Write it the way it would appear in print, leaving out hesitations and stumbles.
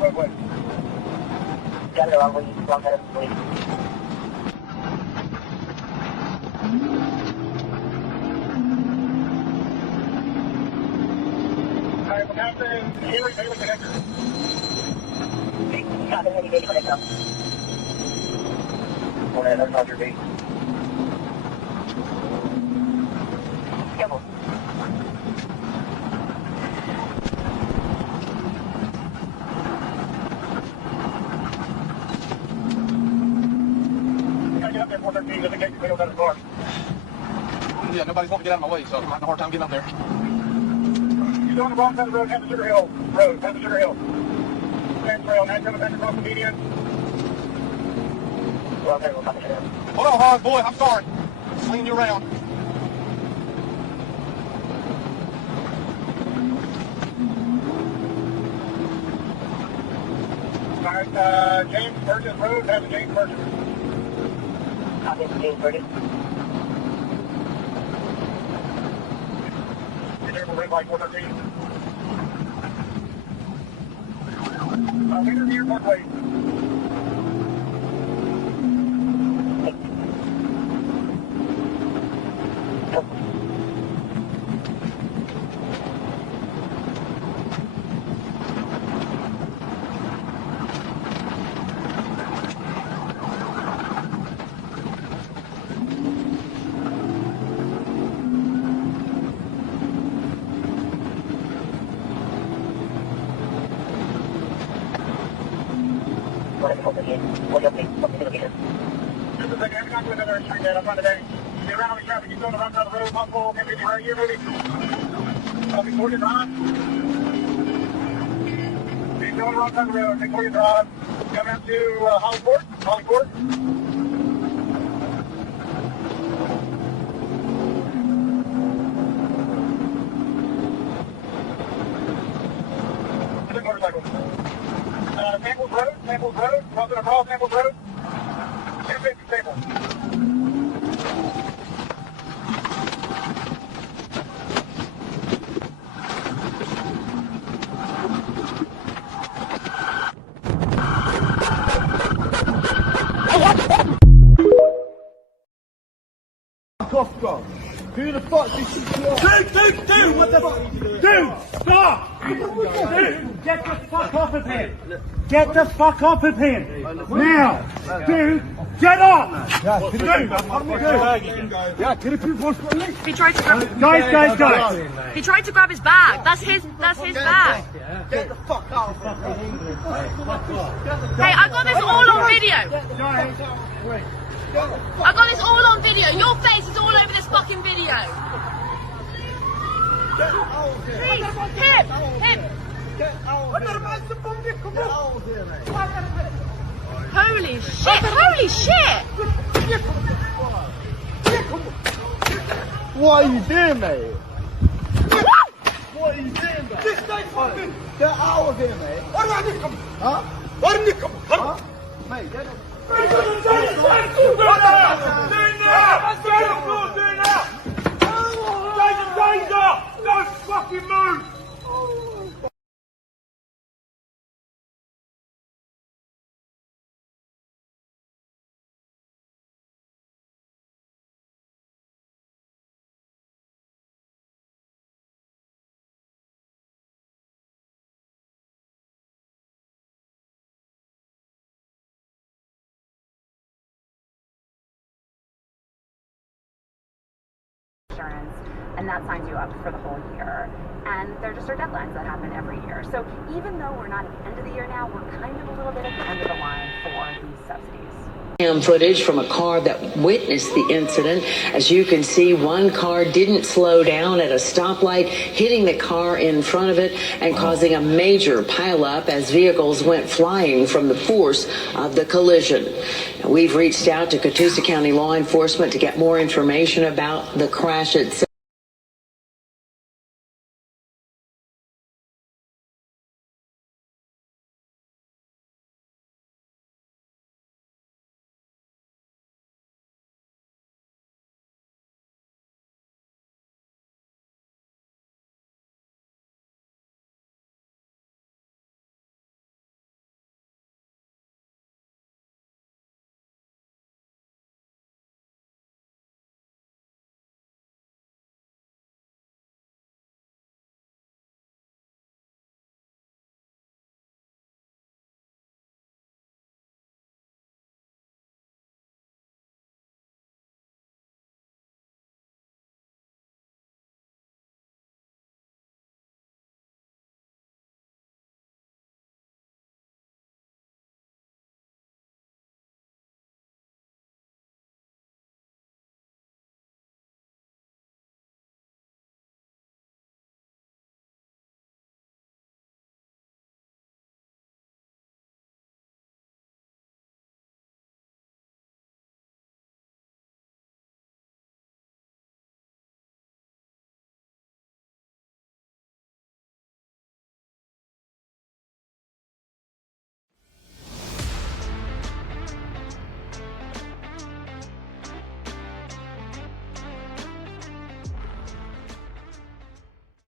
roadway. Got it wrong way, wrong side of the way. Alright, we're passing Haley connector. Stop in Haley connector. Oh, yeah, that's not your base. Careful. Yeah, nobody's wanting to get out of my way, so I'm having a hard time getting up there. You're on the wrong side of the road, head to Sugar Hill Road, head to Sugar Hill. Fence rail, now coming back across the median. Hold on, hard boy, I'm sorry. Swinging you around. Alright, James Burgess Road, head to James Burgess. Copy, James Burgess. Red light 413. Leader near Parkway. This is like I'm not doing another street there. I'm trying to get around all the traffic. You go to run down the road, possible, maybe right here, maybe. Victoria Drive. You're going around down the road, Victoria Drive. Come out to Hollyport. Motorcycle. Samples Road, crossing across Samples Road. 250 Samples. Off, bro. Who the fuck did you do? Dude, what the fuck? Dude, stop! Dude, get the fuck off of him! Get the fuck off of him! Now! Dude, get off! Dude, yeah, can it be possible? He tried to grab Guys! He tried to grab his bag. That's his bag. Get the fuck out of here! Hey, I got this all on video. I got this all on video. Your face is all over this fucking video. Please, him. Holy shit! What are you doing, mate? What are you doing, mate? Get out of here, mate. Huh? Huh? Mate, get out. Don't fucking move! And that signs you up for the whole year. And there just are deadlines that happen every year. So even though we're not at the end of the year now, we're kind of a little bit at the end of the line for these subsidies. Footage from a car that witnessed the incident. As you can see, one car didn't slow down at a stoplight, hitting the car in front of it and causing a major pileup as vehicles went flying from the force of the collision. We've reached out to Catoosa County law enforcement to get more information about the crash itself.